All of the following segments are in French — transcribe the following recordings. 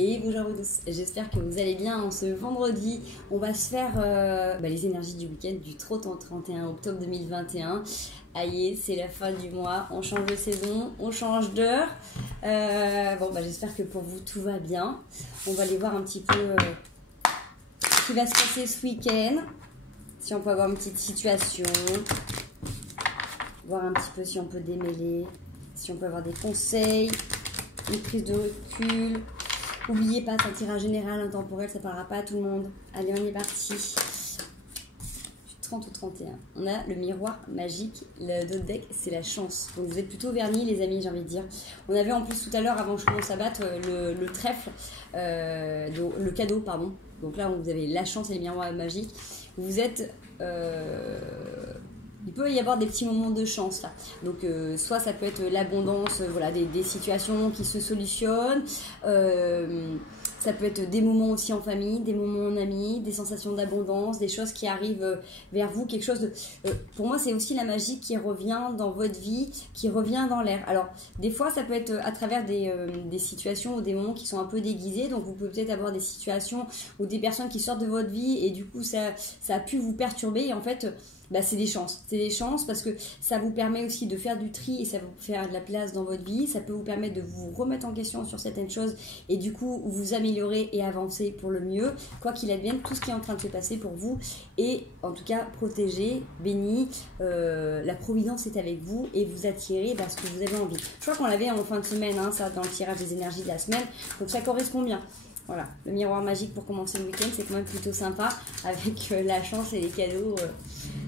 Et bonjour à vous tous, j'espère que vous allez bien. En ce vendredi, on va se faire les énergies du week-end du 30 au 31 octobre 2021. Aïe, c'est la fin du mois, on change de saison, on change d'heure. J'espère que pour vous tout va bien. On va aller voir un petit peu ce qui va se passer ce week-end. Si on peut avoir une petite situation, voir un petit peu si on peut démêler, si on peut avoir des conseils, une prise de recul. N'oubliez pas, c'est un tirage général, intemporel, ça ne parlera pas à tout le monde. Allez, on est parti. Du 30 au 31. On a le miroir magique. D'autre deck, c'est la chance. Donc vous êtes plutôt vernis, les amis, j'ai envie de dire. On avait en plus tout à l'heure, avant que je commence à battre, le trèfle, le cadeau, pardon. Donc là, vous avez la chance et le miroir magique. Vous êtes... il peut y avoir des petits moments de chance là. Donc soit ça peut être l'abondance, des situations qui se solutionnent. Ça peut être des moments aussi en famille, des moments en amis, des sensations d'abondance, des choses qui arrivent vers vous, quelque chose de... pour moi, c'est aussi la magie qui revient dans votre vie, qui revient dans l'air. Alors, des fois, ça peut être à travers des situations ou des moments qui sont un peu déguisés. Donc, vous pouvez peut-être avoir des situations ou des personnes qui sortent de votre vie et du coup, ça a pu vous perturber. Et en fait... c'est des chances. C'est des chances parce que ça vous permet aussi de faire du tri et ça vous faire de la place dans votre vie. Ça peut vous permettre de vous remettre en question sur certaines choses et du coup vous améliorer et avancer pour le mieux. Quoi qu'il advienne, tout ce qui est en train de se passer pour vous est en tout cas protégé, béni. La providence est avec vous et vous attirez ce que vous avez envie. Je crois qu'on l'avait en fin de semaine, ça dans le tirage des énergies de la semaine. Donc ça correspond bien. Voilà, le miroir magique pour commencer le week-end, c'est quand même plutôt sympa avec la chance et les cadeaux.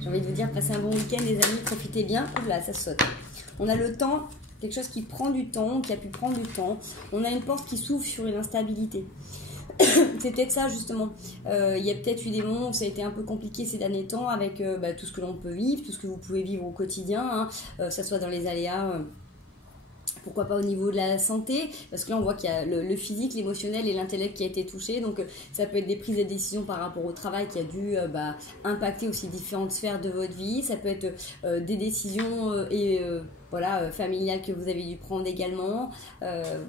J'ai envie de vous dire, passez un bon week-end les amis, profitez bien. Ouh là, ça saute. On a le temps, quelque chose qui prend du temps, qui a pu prendre du temps. On a une porte qui s'ouvre sur une instabilité. C'est peut-être ça justement. Il y a peut-être eu des moments où ça a été un peu compliqué ces derniers temps avec tout ce que l'on peut vivre, tout ce que vous pouvez vivre au quotidien, que ça soit dans les aléas... Pourquoi pas au niveau de la santé, parce que là on voit qu'il y a le physique, l'émotionnel et l'intellect qui a été touché, donc ça peut être des prises de décision par rapport au travail qui a dû impacter aussi différentes sphères de votre vie, ça peut être des décisions familiales que vous avez dû prendre également,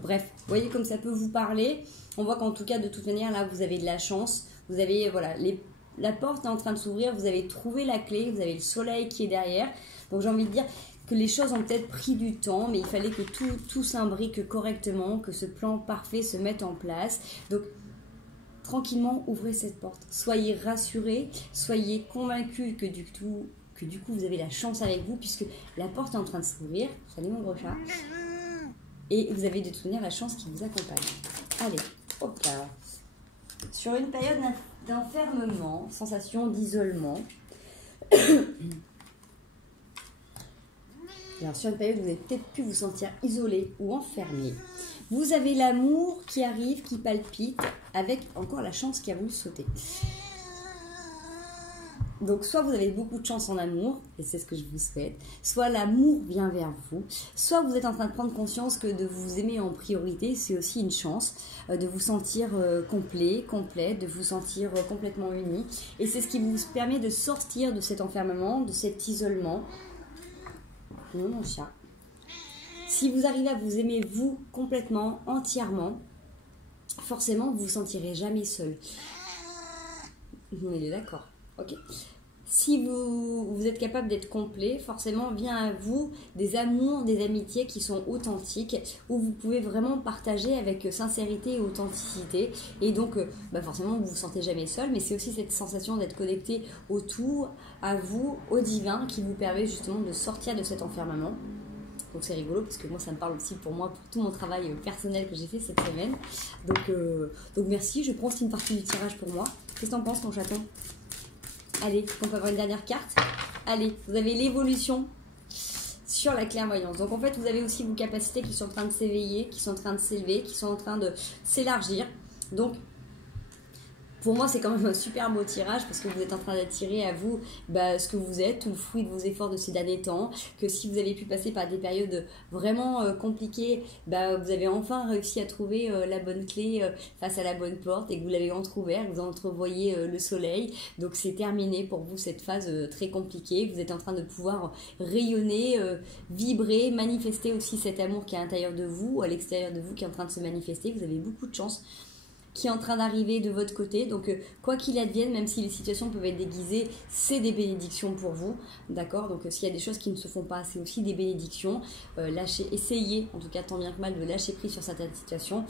bref, vous voyez comme ça peut vous parler. On voit qu'en tout cas de toute manière là vous avez de la chance, vous avez la porte est en train de s'ouvrir, vous avez trouvé la clé, vous avez le soleil qui est derrière, donc j'ai envie de dire que les choses ont peut-être pris du temps, mais il fallait que tout s'imbrique correctement, que ce plan parfait se mette en place. Donc, tranquillement, ouvrez cette porte. Soyez rassurés, soyez convaincus que du coup, vous avez la chance avec vous, puisque la porte est en train de s'ouvrir. Salut mon gros chat. Et vous avez de toute manière la chance qui vous accompagne. Allez, hop là. Sur une période d'enfermement, sensation d'isolement... Alors, sur une période où vous avez peut-être pu vous sentir isolé ou enfermé, vous avez l'amour qui arrive, qui palpite, avec encore la chance qui a voulu sauter. Donc, soit vous avez beaucoup de chance en amour, et c'est ce que je vous souhaite, soit l'amour vient vers vous, soit vous êtes en train de prendre conscience que de vous aimer en priorité, c'est aussi une chance, de vous sentir complet, complète, de vous sentir complètement uni. Et c'est ce qui vous permet de sortir de cet enfermement, de cet isolement. Non, mon chat. Si vous arrivez à vous aimer vous complètement, entièrement, forcément vous vous sentirez jamais seul. On est d'accord. Ok. Si vous êtes capable d'être complet, forcément vient à vous des amours, des amitiés qui sont authentiques, où vous pouvez vraiment partager avec sincérité et authenticité. Et donc, forcément, vous vous sentez jamais seul, mais c'est aussi cette sensation d'être connecté au tout, à vous, au divin, qui vous permet justement de sortir de cet enfermement. Donc c'est rigolo parce que moi ça me parle aussi pour moi, pour tout mon travail personnel que j'ai fait cette semaine. Donc merci, je prends aussi une partie du tirage pour moi. Qu'est-ce que t'en penses mon chaton ? Allez, on peut avoir une dernière carte. Allez, vous avez l'évolution sur la clairvoyance. Donc en fait, vous avez aussi vos capacités qui sont en train de s'éveiller, qui sont en train de s'élever, qui sont en train de s'élargir. Donc, Pour moi, c'est quand même un super beau tirage parce que vous êtes en train d'attirer à vous ce que vous êtes, tout le fruit de vos efforts de ces derniers temps. Que si vous avez pu passer par des périodes vraiment compliquées, vous avez enfin réussi à trouver la bonne clé face à la bonne porte et que vous l'avez entrouvert, que vous entrevoyez le soleil. Donc c'est terminé pour vous cette phase très compliquée. Vous êtes en train de pouvoir rayonner, vibrer, manifester aussi cet amour qui est à l'intérieur de vous, à l'extérieur de vous qui est en train de se manifester. Vous avez beaucoup de chance qui est en train d'arriver de votre côté. Donc, quoi qu'il advienne, même si les situations peuvent être déguisées, c'est des bénédictions pour vous. D'accord? Donc, s'il y a des choses qui ne se font pas, c'est aussi des bénédictions. Essayez, en tout cas, tant bien que mal, de lâcher prise sur certaines situations.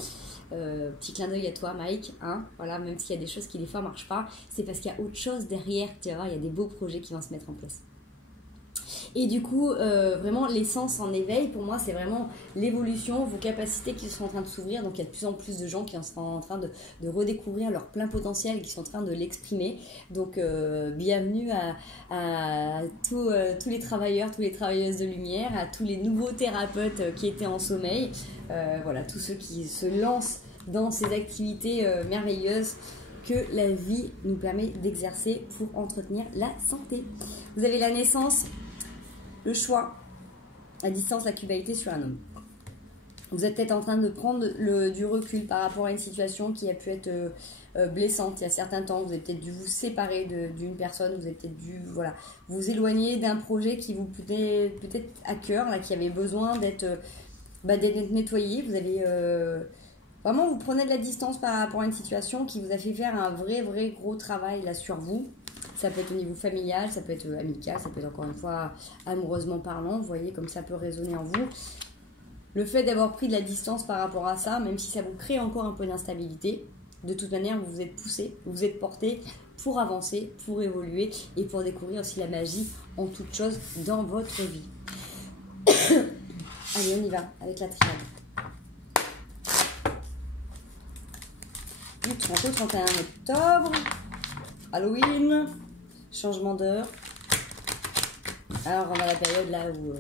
Petit clin d'œil à toi, Mike. Hein, voilà, même s'il y a des choses qui, des fois, ne marchent pas, c'est parce qu'il y a autre chose derrière. Tu vas voir, il y a des beaux projets qui vont se mettre en place. Et du coup, vraiment, l'essence en éveil, pour moi, c'est vraiment l'évolution, vos capacités qui sont en train de s'ouvrir. Donc, il y a de plus en plus de gens qui sont en train de redécouvrir leur plein potentiel et qui sont en train de l'exprimer. Donc, bienvenue à tous les travailleurs, toutes les travailleuses de lumière, à tous les nouveaux thérapeutes qui étaient en sommeil. Voilà, tous ceux qui se lancent dans ces activités merveilleuses que la vie nous permet d'exercer pour entretenir la santé. Vous avez la naissance, le choix, la distance, la culpabilité sur un homme. Vous êtes peut-être en train de prendre du recul par rapport à une situation qui a pu être blessante il y a certains temps. Vous avez peut-être dû vous séparer d'une personne, vous avez peut-être dû vous éloigner d'un projet qui vous tenait peut-être à cœur, là, qui avait besoin d'être nettoyé. Vous avez... Vraiment, vous prenez de la distance par rapport à une situation qui vous a fait faire un vrai gros travail là sur vous. Ça peut être au niveau familial, ça peut être amical, ça peut être encore une fois amoureusement parlant. Vous voyez comme ça peut résonner en vous. Le fait d'avoir pris de la distance par rapport à ça, même si ça vous crée encore un peu d'instabilité, de toute manière, vous vous êtes poussé, vous vous êtes porté pour avancer, pour évoluer et pour découvrir aussi la magie en toute chose dans votre vie. Allez, on y va avec la triade. Du 30 au 31 octobre, Halloween, changement d'heure. Alors on a la période là où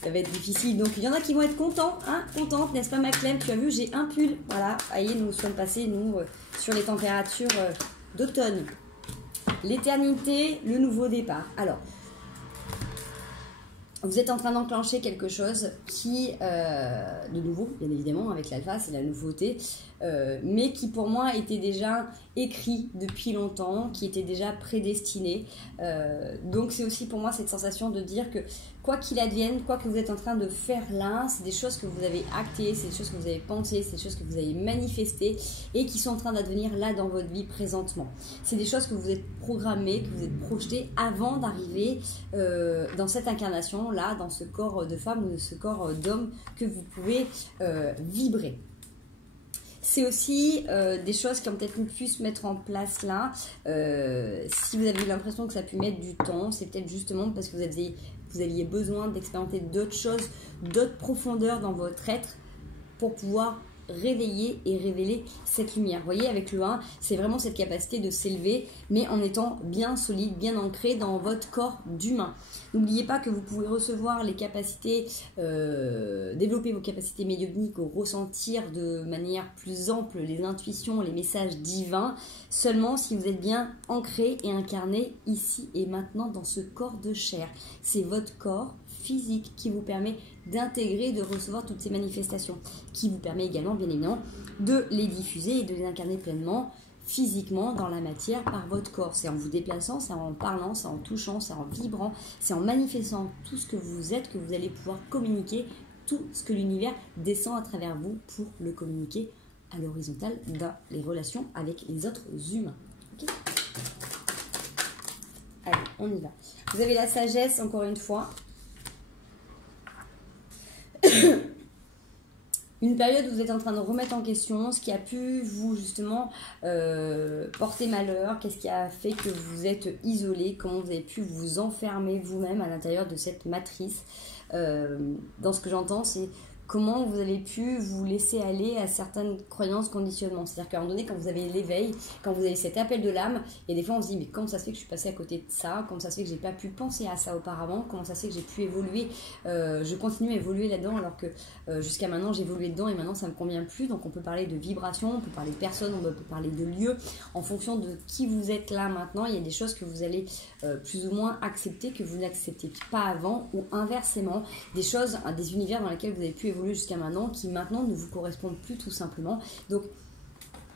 ça va être difficile. Donc il y en a qui vont être contents, hein, contentes, n'est-ce pas ma Clem? Tu as vu, j'ai un pull. Voilà, voyez, nous sommes passés, sur les températures d'automne. L'éternité, le nouveau départ. Alors, vous êtes en train d'enclencher quelque chose qui, de nouveau, bien évidemment, avec l'alpha, c'est la nouveauté, mais qui pour moi était déjà écrit depuis longtemps, qui était déjà prédestiné. Donc c'est aussi pour moi cette sensation de dire que quoi qu'il advienne, quoi que vous êtes en train de faire là, c'est des choses que vous avez actées, c'est des choses que vous avez pensées, c'est des choses que vous avez manifestées et qui sont en train d'advenir là dans votre vie présentement. C'est des choses que vous êtes programmées, que vous êtes projetées avant d'arriver dans cette incarnation là, dans ce corps de femme ou de ce corps d'homme que vous pouvez vibrer. C'est aussi des choses qui ont peut-être pu se mettre en place là. Si vous avez eu l'impression que ça a pu mettre du temps, c'est peut-être justement parce que vous aviez besoin d'expérimenter d'autres choses, d'autres profondeurs dans votre être pour pouvoir réveiller et révéler cette lumière. Vous voyez, avec le 1, c'est vraiment cette capacité de s'élever, mais en étant bien solide, bien ancré dans votre corps d'humain. N'oubliez pas que vous pouvez recevoir les capacités, développer vos capacités médiumniques, ressentir de manière plus ample les intuitions, les messages divins, seulement si vous êtes bien ancré et incarné ici et maintenant dans ce corps de chair. C'est votre corps physique qui vous permet d'intégrer, de recevoir toutes ces manifestations, qui vous permet également, bien évidemment, de les diffuser et de les incarner pleinement, physiquement, dans la matière, par votre corps. C'est en vous déplaçant, c'est en parlant, c'est en touchant, c'est en vibrant, c'est en manifestant tout ce que vous êtes que vous allez pouvoir communiquer, tout ce que l'univers descend à travers vous pour le communiquer à l'horizontale dans les relations avec les autres humains. Okay. Allez, on y va. Vous avez la sagesse, encore une fois. Une période où vous êtes en train de remettre en question ce qui a pu vous justement porter malheur, qu'est-ce qui a fait que vous êtes isolé, comment vous avez pu vous enfermer vous-même à l'intérieur de cette matrice. Dans ce que j'entends, c'est comment vous avez pu vous laisser aller à certaines croyances, conditionnements. C'est-à-dire qu'à un moment donné, quand vous avez l'éveil, quand vous avez cet appel de l'âme, il y a des fois on se dit mais comment ça se fait que je suis passée à côté de ça, comment ça se fait que j'ai pas pu penser à ça auparavant, comment ça se fait que j'ai pu évoluer, je continue à évoluer là-dedans alors que jusqu'à maintenant j'évoluais dedans et maintenant ça me convient plus. Donc on peut parler de vibration, on peut parler de personnes, on peut parler de lieux, en fonction de qui vous êtes là maintenant, il y a des choses que vous allez plus ou moins accepter, que vous n'acceptez pas avant, ou inversement, des choses, des univers dans lesquels vous avez pu évoluer jusqu'à maintenant, qui maintenant ne vous correspondent plus tout simplement. Donc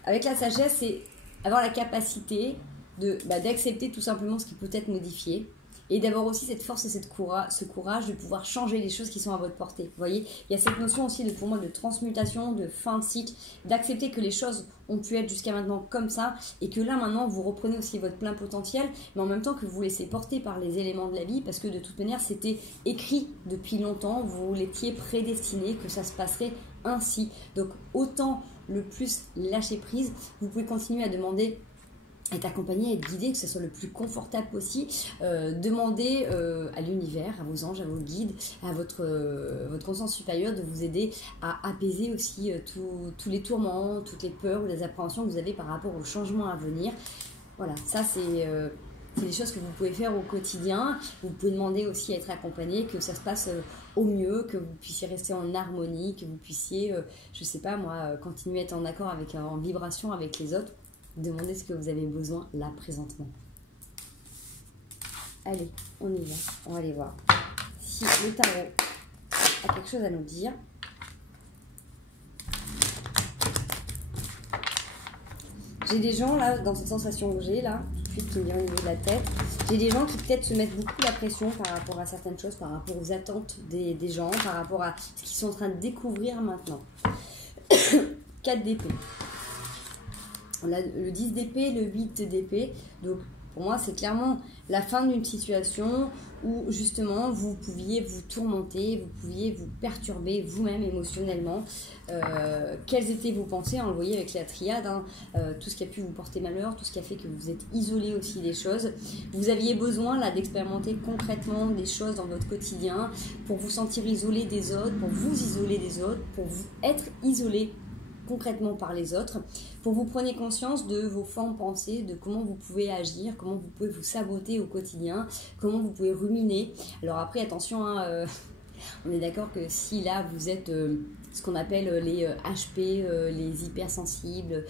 avec la sagesse, c'est avoir la capacité d'accepter tout simplement ce qui peut être modifié, et d'avoir aussi cette force et ce courage de pouvoir changer les choses qui sont à votre portée. Vous voyez, il y a cette notion aussi pour moi de transmutation, de fin de cycle, d'accepter que les choses ont pu être jusqu'à maintenant comme ça, et que là maintenant vous reprenez aussi votre plein potentiel, mais en même temps que vous vous laissez porter par les éléments de la vie, parce que de toute manière c'était écrit depuis longtemps, vous l'étiez prédestiné, que ça se passerait ainsi. Donc autant le plus lâcher prise, vous pouvez continuer à demander, être accompagné, être guidé, que ce soit le plus confortable possible. Demandez à l'univers, à vos anges, à vos guides, à votre conscience supérieure de vous aider à apaiser aussi tous les tourments, toutes les peurs ou les appréhensions que vous avez par rapport aux changements à venir. Voilà, ça c'est des choses que vous pouvez faire au quotidien. Vous pouvez demander aussi à être accompagné, que ça se passe au mieux, que vous puissiez rester en harmonie, que vous puissiez, je sais pas moi, continuer à être en accord en vibration avec les autres. Demandez ce que vous avez besoin là présentement. Allez, on y va. On va aller voir si le tarot a quelque chose à nous dire. J'ai des gens là, dans cette sensation que j'ai là, tout de suite qui me vient au niveau de la tête, j'ai des gens qui peut-être se mettent beaucoup la pression par rapport à certaines choses, par rapport aux attentes des gens, par rapport à ce qu'ils sont en train de découvrir maintenant. 4 d'épée. On a le 10 d'épée, le 8 d'épée. Donc pour moi c'est clairement la fin d'une situation où justement vous pouviez vous tourmenter, vous pouviez vous perturber vous-même émotionnellement. Quelles étaient vos pensées, on le voyait avec la triade, hein, tout ce qui a pu vous porter malheur, tout ce qui a fait que vous êtes isolé aussi des choses. Vous aviez besoin là d'expérimenter concrètement des choses dans votre quotidien pour vous sentir isolé des autres, pour vous isoler des autres, pour vous être isolé concrètement par les autres, pour vous preniez conscience de vos formes pensées, de comment vous pouvez agir, comment vous pouvez vous saboter au quotidien, comment vous pouvez ruminer. Alors après, attention, hein, on est d'accord que si là vous êtes ce qu'on appelle les HP, les hypersensibles,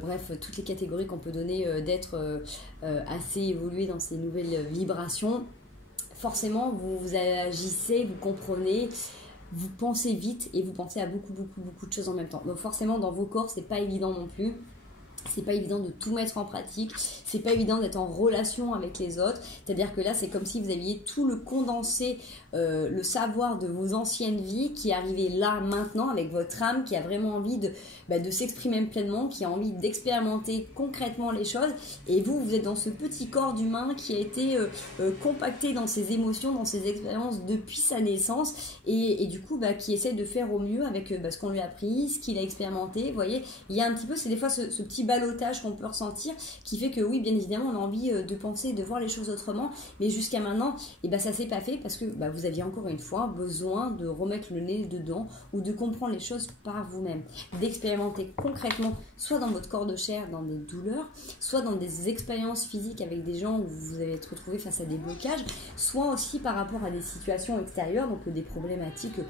bref, toutes les catégories qu'on peut donner d'être assez évolués dans ces nouvelles vibrations, forcément vous agissez, vous comprenez, vous pensez vite et vous pensez à beaucoup de choses en même temps. Donc forcément dans vos corps c'est pas évident non plus. C'est pas évident de tout mettre en pratique, c'est pas évident d'être en relation avec les autres, c'est-à-dire que là c'est comme si vous aviez tout le condensé, le savoir de vos anciennes vies qui arrivait là maintenant avec votre âme qui a vraiment envie de s'exprimer pleinement, qui a envie d'expérimenter concrètement les choses, et vous êtes dans ce petit corps d'humain qui a été compacté dans ses émotions, dans ses expériences depuis sa naissance, et du coup qui essaie de faire au mieux avec ce qu'on lui a appris, ce qu'il a expérimenté. Vous voyez, il y a un petit peu, c'est des fois ce petit ballottage qu'on peut ressentir qui fait que oui, bien évidemment on a envie de penser, de voir les choses autrement, mais jusqu'à maintenant ça s'est pas fait parce que vous aviez encore une fois besoin de remettre le nez dedans ou de comprendre les choses par vous-même, d'expérimenter concrètement, soit dans votre corps de chair, dans des douleurs, soit dans des expériences physiques avec des gens où vous allez être retrouvé face à des blocages, soit aussi par rapport à des situations extérieures, donc des problématiques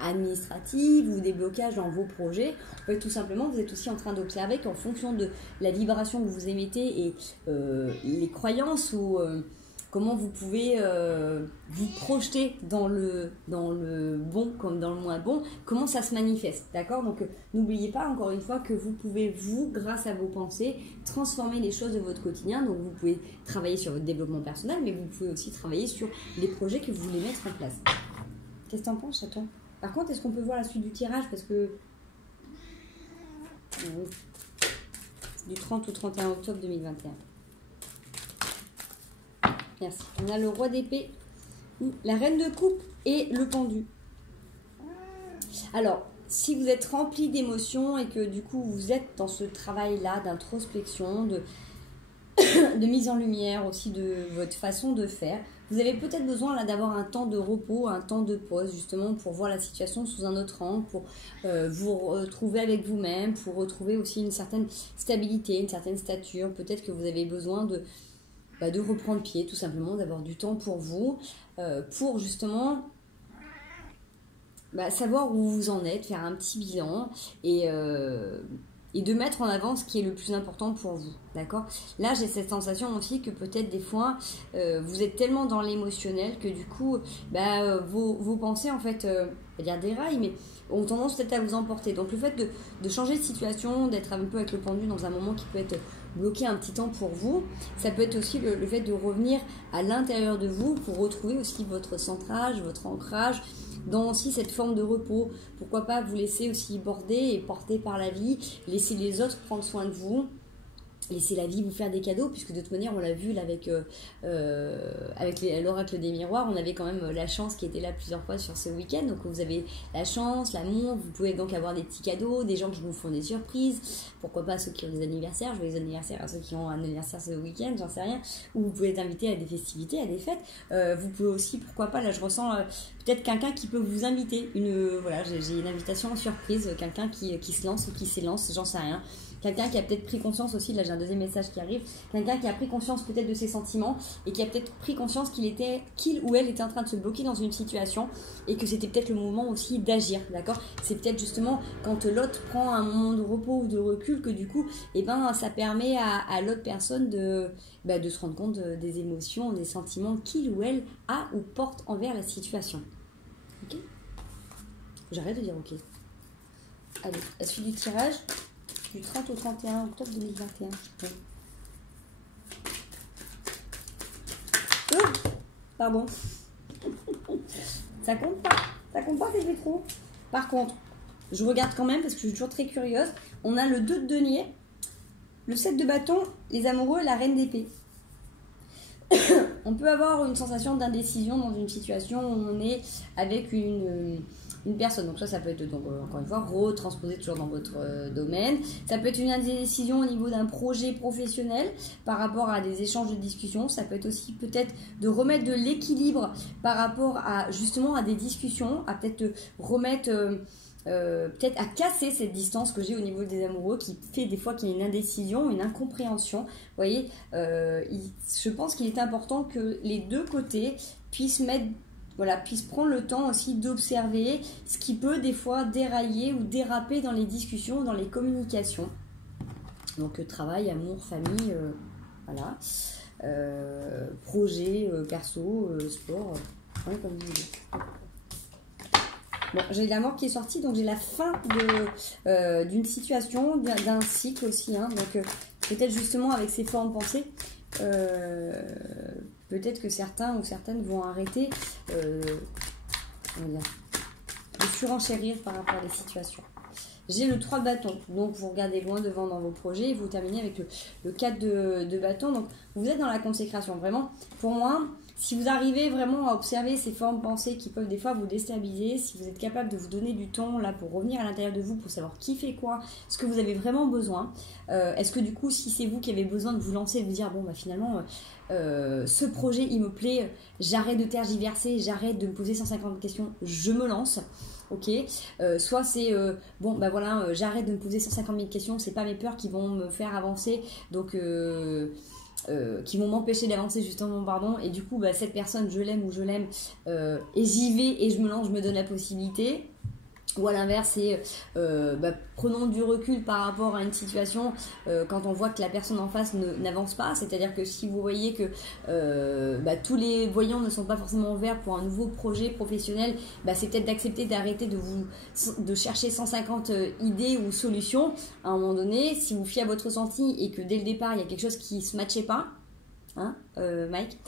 administratives ou des blocages dans vos projets. En fait, tout simplement vous êtes aussi en train d'observer qu'en fonction de la vibration que vous émettez et les croyances ou comment vous pouvez vous projeter dans le bon comme dans le moins bon, comment ça se manifeste, d'accord? Donc n'oubliez pas encore une fois que vous pouvez, vous, grâce à vos pensées, transformer les choses de votre quotidien. Donc vous pouvez travailler sur votre développement personnel, mais vous pouvez aussi travailler sur les projets que vous voulez mettre en place. Qu'est-ce que t'en penses, chaton? Par contre, est-ce qu'on peut voir la suite du tirage? Parce que... oui. Du 30 au 31 octobre 2021. Merci. On a le roi d'épée, la reine de coupe et le pendu. Alors, si vous êtes rempli d'émotions et que du coup vous êtes dans ce travail-là d'introspection, de mise en lumière aussi de votre façon de faire, vous avez peut-être besoin là d'avoir un temps de repos, un temps de pause justement pour voir la situation sous un autre angle, pour vous retrouver avec vous-même, pour retrouver aussi une certaine stabilité, une certaine stature. Peut-être que vous avez besoin de reprendre pied, tout simplement, d'avoir du temps pour vous, pour justement savoir où vous en êtes, faire un petit bilan et de mettre en avant ce qui est le plus important pour vous, d'accord? Là, j'ai cette sensation aussi que peut-être des fois, vous êtes tellement dans l'émotionnel que du coup, vos pensées, en fait, pas dire déraillent, mais ont tendance peut-être à vous emporter. Donc le fait de changer de situation, d'être un peu avec le pendu dans un moment qui peut être bloqué un petit temps pour vous, ça peut être aussi le fait de revenir à l'intérieur de vous pour retrouver aussi votre centrage, votre ancrage, dans aussi cette forme de repos. Pourquoi pas vous laisser aussi border et porter par la vie, laisser les autres prendre soin de vous, laisser la vie vous faire des cadeaux, puisque de toute manière on l'a vu là, avec l'oracle des miroirs, on avait quand même la chance qui était là plusieurs fois sur ce week-end. Donc vous avez la chance, l'amour, vous pouvez donc avoir des petits cadeaux, des gens qui vous font des surprises, pourquoi pas ceux qui ont des anniversaires, joyeux anniversaires à ceux qui ont un anniversaire ce week-end, j'en sais rien, ou vous pouvez être invité à des festivités, à des fêtes. Vous pouvez aussi, pourquoi pas, là je ressens peut-être quelqu'un qui peut vous inviter, j'ai une invitation surprise, quelqu'un qui se lance ou qui s'élance, j'en sais rien. Quelqu'un qui a peut-être pris conscience aussi, là j'ai un deuxième message qui arrive, quelqu'un qui a pris conscience peut-être de ses sentiments et qui a peut-être pris conscience qu'il ou elle était en train de se bloquer dans une situation et que c'était peut-être le moment aussi d'agir, d'accord? C'est peut-être justement quand l'autre prend un moment de repos ou de recul que du coup, ça permet à l'autre personne de se rendre compte des émotions, des sentiments qu'il ou elle a ou porte envers la situation. Ok? J'arrête de dire ok. Allez, la suite du tirage. Du 30 au 31 octobre 2021. Pardon. Ça compte pas. Ça compte pas, c'est trop. Par contre, je regarde quand même parce que je suis toujours très curieuse. On a le 2 de denier, le 7 de bâton, les amoureux et la reine d'épée. On peut avoir une sensation d'indécision dans une situation où on est avec une personne. Donc ça peut être, encore une fois, retransposé toujours dans votre domaine. Ça peut être une indécision au niveau d'un projet professionnel par rapport à des échanges de discussions. Ça peut être aussi peut-être de remettre de l'équilibre par rapport à justement à des discussions, à peut-être remettre... peut-être à casser cette distance que j'ai au niveau des amoureux qui fait des fois qu'il y a une indécision, une incompréhension. Vous voyez, je pense qu'il est important que les deux côtés puissent prendre le temps aussi d'observer ce qui peut des fois dérailler ou déraper dans les discussions, dans les communications. Donc travail, amour, famille, voilà. Projet, perso, sport, comme vous dites. Bon, j'ai la mort qui est sortie, donc j'ai la fin d'une situation, d'un cycle aussi. Hein, donc peut-être justement avec ces formes pensées, peut-être que certains ou certaines vont arrêter de surenchérir par rapport à des situations. J'ai le 3 de bâton, donc vous regardez loin devant dans vos projets et vous terminez avec le 4 de bâton. Donc vous êtes dans la consécration. Vraiment, pour moi, si vous arrivez vraiment à observer ces formes pensées qui peuvent des fois vous déstabiliser, si vous êtes capable de vous donner du temps là pour revenir à l'intérieur de vous, pour savoir qui fait quoi, ce que vous avez vraiment besoin, est-ce que du coup si c'est vous qui avez besoin de vous lancer et de vous dire finalement ce projet il me plaît, j'arrête de tergiverser, j'arrête de me poser 150 questions, je me lance. Ok, soit c'est j'arrête de me poser 150 000 questions, c'est pas mes peurs qui vont me faire avancer, donc qui vont m'empêcher d'avancer justement, et du coup cette personne je l'aime ou je l'aime et j'y vais et je me lance, je me donne la possibilité. Ou à l'inverse, c'est prenons du recul par rapport à une situation quand on voit que la personne en face n'avance pas. C'est-à-dire que si vous voyez que tous les voyants ne sont pas forcément ouverts pour un nouveau projet professionnel, c'est peut-être d'accepter d'arrêter de chercher 150 idées ou solutions. À un moment donné, si vous fiez à votre ressenti et que dès le départ, il y a quelque chose qui ne se matchait pas, Mike,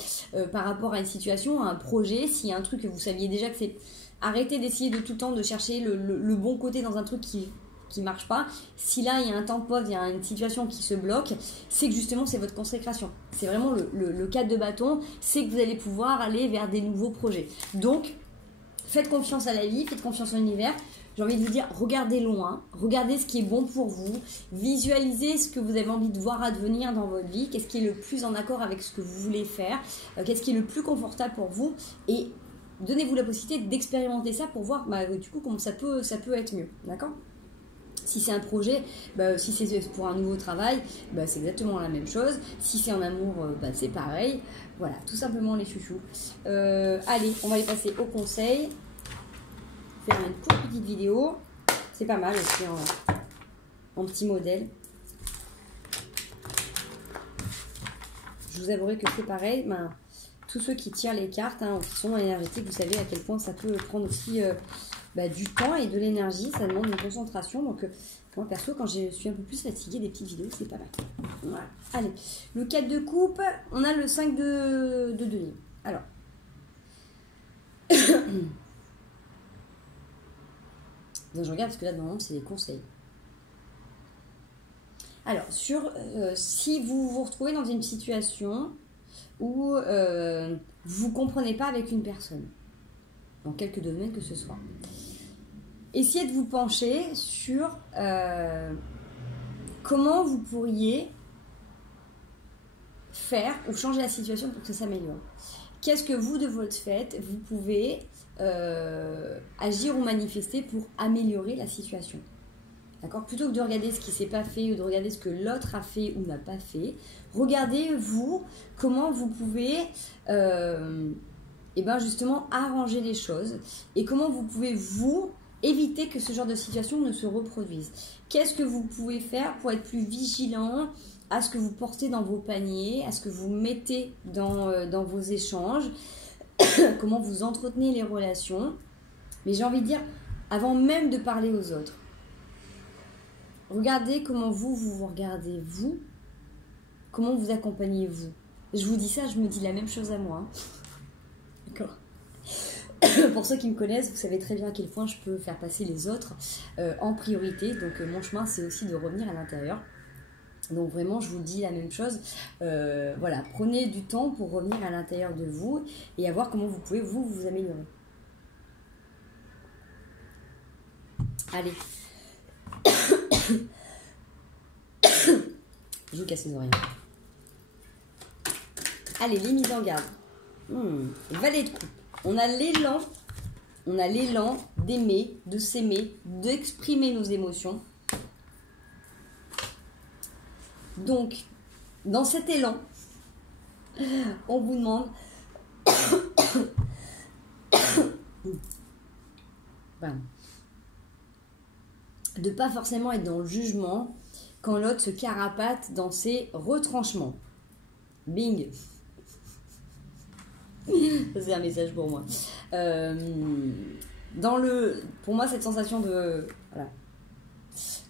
par rapport à une situation, à un projet, s'il y a un truc que vous saviez déjà que c'est... Arrêtez d'essayer de tout le temps de chercher le bon côté dans un truc qui marche pas. Si là il y a un temps de pause, il y a une situation qui se bloque, c'est que justement c'est votre consécration. C'est vraiment le 4 de bâton, c'est que vous allez pouvoir aller vers des nouveaux projets. Donc faites confiance à la vie, faites confiance à l'univers. j'ai envie de vous dire, regardez loin, regardez ce qui est bon pour vous, visualisez ce que vous avez envie de voir advenir dans votre vie, qu'est-ce qui est le plus en accord avec ce que vous voulez faire, qu'est-ce qui est le plus confortable pour vous, et donnez-vous la possibilité d'expérimenter ça pour voir du coup comment ça peut être mieux, d'accord ? Si c'est un projet, si c'est pour un nouveau travail, c'est exactement la même chose. Si c'est en amour, c'est pareil. Voilà, tout simplement les chouchous. Allez, on va y passer au conseil. Faire une courte petite vidéo. C'est pas mal aussi en petit modèle. Je vous avouerai que c'est pareil. Tous ceux qui tirent les cartes, qui sont énergétiques, vous savez à quel point ça peut prendre aussi du temps et de l'énergie. Ça demande une concentration. Donc, moi, perso, quand je suis un peu plus fatiguée, des petites vidéos, c'est pas mal. Voilà. Allez, le 4 de coupe, on a le 5 de denier. Alors. Donc, je regarde parce que là, normalement, c'est des conseils. Alors, si vous vous retrouvez dans une situation où vous ne comprenez pas avec une personne, dans quelques domaines que ce soit, essayez de vous pencher sur comment vous pourriez faire ou changer la situation pour que ça s'améliore. Qu'est-ce que vous, de votre fait, vous pouvez agir ou manifester pour améliorer la situation. D'accord ? Plutôt que de regarder ce qui ne s'est pas fait ou de regarder ce que l'autre a fait ou n'a pas fait, regardez, vous, comment vous pouvez justement arranger les choses et comment vous pouvez, vous, éviter que ce genre de situation ne se reproduise. Qu'est-ce que vous pouvez faire pour être plus vigilant à ce que vous portez dans vos paniers, à ce que vous mettez dans vos échanges, comment vous entretenez les relations. Mais j'ai envie de dire, avant même de parler aux autres, regardez comment vous regardez vous, comment vous accompagnez vous. Je vous dis ça, je me dis la même chose à moi. D'accord ? Pour ceux qui me connaissent, vous savez très bien à quel point je peux faire passer les autres en priorité. Donc mon chemin, c'est aussi de revenir à l'intérieur. Donc vraiment, je vous dis la même chose. Voilà, prenez du temps pour revenir à l'intérieur de vous et à voir comment vous pouvez vous améliorer. Allez. Je vous casse les oreilles. Allez, les mises en garde. Valet de coupe. On a l'élan d'aimer, de s'aimer, d'exprimer nos émotions. Donc, dans cet élan, on vous demande de pas forcément être dans le jugement quand l'autre se carapate dans ses retranchements. Bing. Ça, c'est un message pour moi. Pour moi, cette sensation de... Voilà.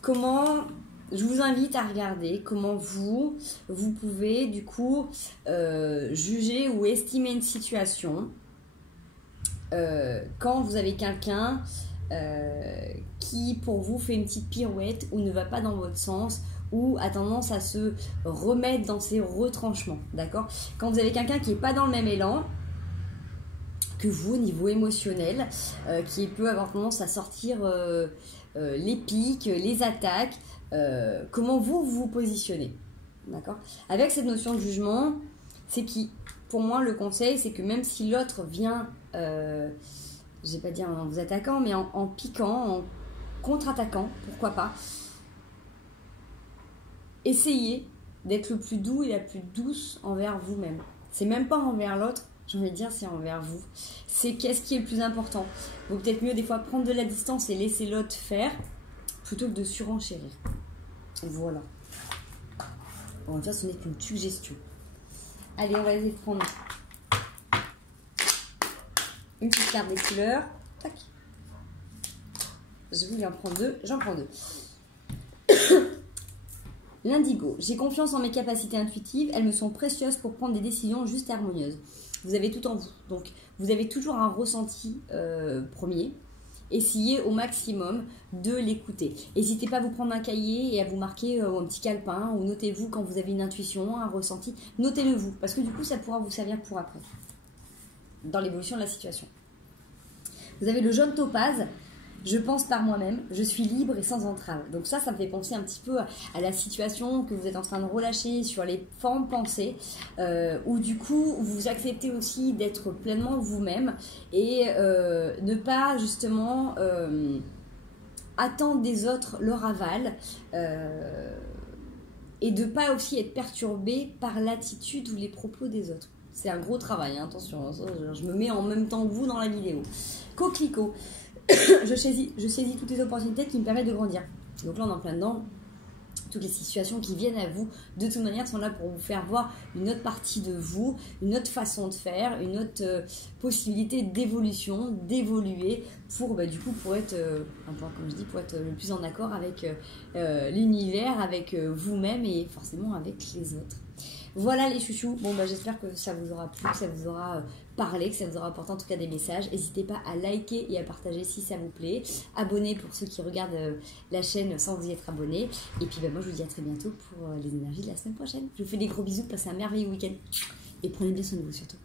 Comment... Je vous invite à regarder comment vous pouvez, du coup, juger ou estimer une situation quand vous avez quelqu'un qui, pour vous, fait une petite pirouette ou ne va pas dans votre sens ou a tendance à se remettre dans ses retranchements, d'accord ? Quand vous avez quelqu'un qui n'est pas dans le même élan que vous, au niveau émotionnel, qui peut avoir tendance à sortir les pics, les attaques, comment vous positionnez, d'accord ? Avec cette notion de jugement, c'est qui, pour moi, le conseil, c'est que même si l'autre vient, je vais pas dire en vous attaquant, mais en piquant, en contre-attaquant, pourquoi pas, essayez d'être le plus doux et la plus douce envers vous-même. C'est même pas envers l'autre, j'ai envie de dire, c'est envers vous. C'est qu'est-ce qui est le plus important. Vaut peut-être mieux des fois prendre de la distance et laisser l'autre faire, plutôt que de surenchérir. Voilà. Bon, ça, ce n'est qu'une suggestion. Allez, on va essayer de prendre une petite carte des couleurs. Tac. Je voulais en prendre deux, j'en prends deux. L'indigo. J'ai confiance en mes capacités intuitives. Elles me sont précieuses pour prendre des décisions justes et harmonieuses. Vous avez tout en vous. Donc, vous avez toujours un ressenti premier. Essayez au maximum de l'écouter. N'hésitez pas à vous prendre un cahier et à vous marquer un petit calepin ou notez-vous quand vous avez une intuition, un ressenti. Notez-le vous, parce que du coup, ça pourra vous servir pour après, dans l'évolution de la situation. Vous avez le jaune topaz Je pense par moi-même, je suis libre et sans entrave. Donc ça me fait penser un petit peu à la situation que vous êtes en train de relâcher sur les formes pensées, où du coup vous acceptez aussi d'être pleinement vous-même et ne pas justement attendre des autres leur aval, et de pas aussi être perturbé par l'attitude ou les propos des autres. C'est un gros travail, hein, attention, je me mets en même temps que vous dans la vidéo. Coquelicot, je saisis toutes les opportunités qui me permettent de grandir. Donc là on est en plein dedans. Toutes les situations qui viennent à vous, de toute manière, sont là pour vous faire voir une autre partie de vous, une autre façon de faire, une autre possibilité d'évolution, d'évoluer pour, du coup, pour être, comme je dis, pour être le plus en accord avec l'univers, avec vous-même et forcément avec les autres. Voilà les chouchous, bon j'espère que ça vous aura plu, que ça vous aura parlé, que ça vous aura apporté en tout cas des messages. N'hésitez pas à liker et à partager si ça vous plaît. Abonnez pour ceux qui regardent la chaîne sans vous y être abonnés. Et puis moi je vous dis à très bientôt pour les énergies de la semaine prochaine. Je vous fais des gros bisous, passez un merveilleux week-end et prenez bien soin de vous surtout.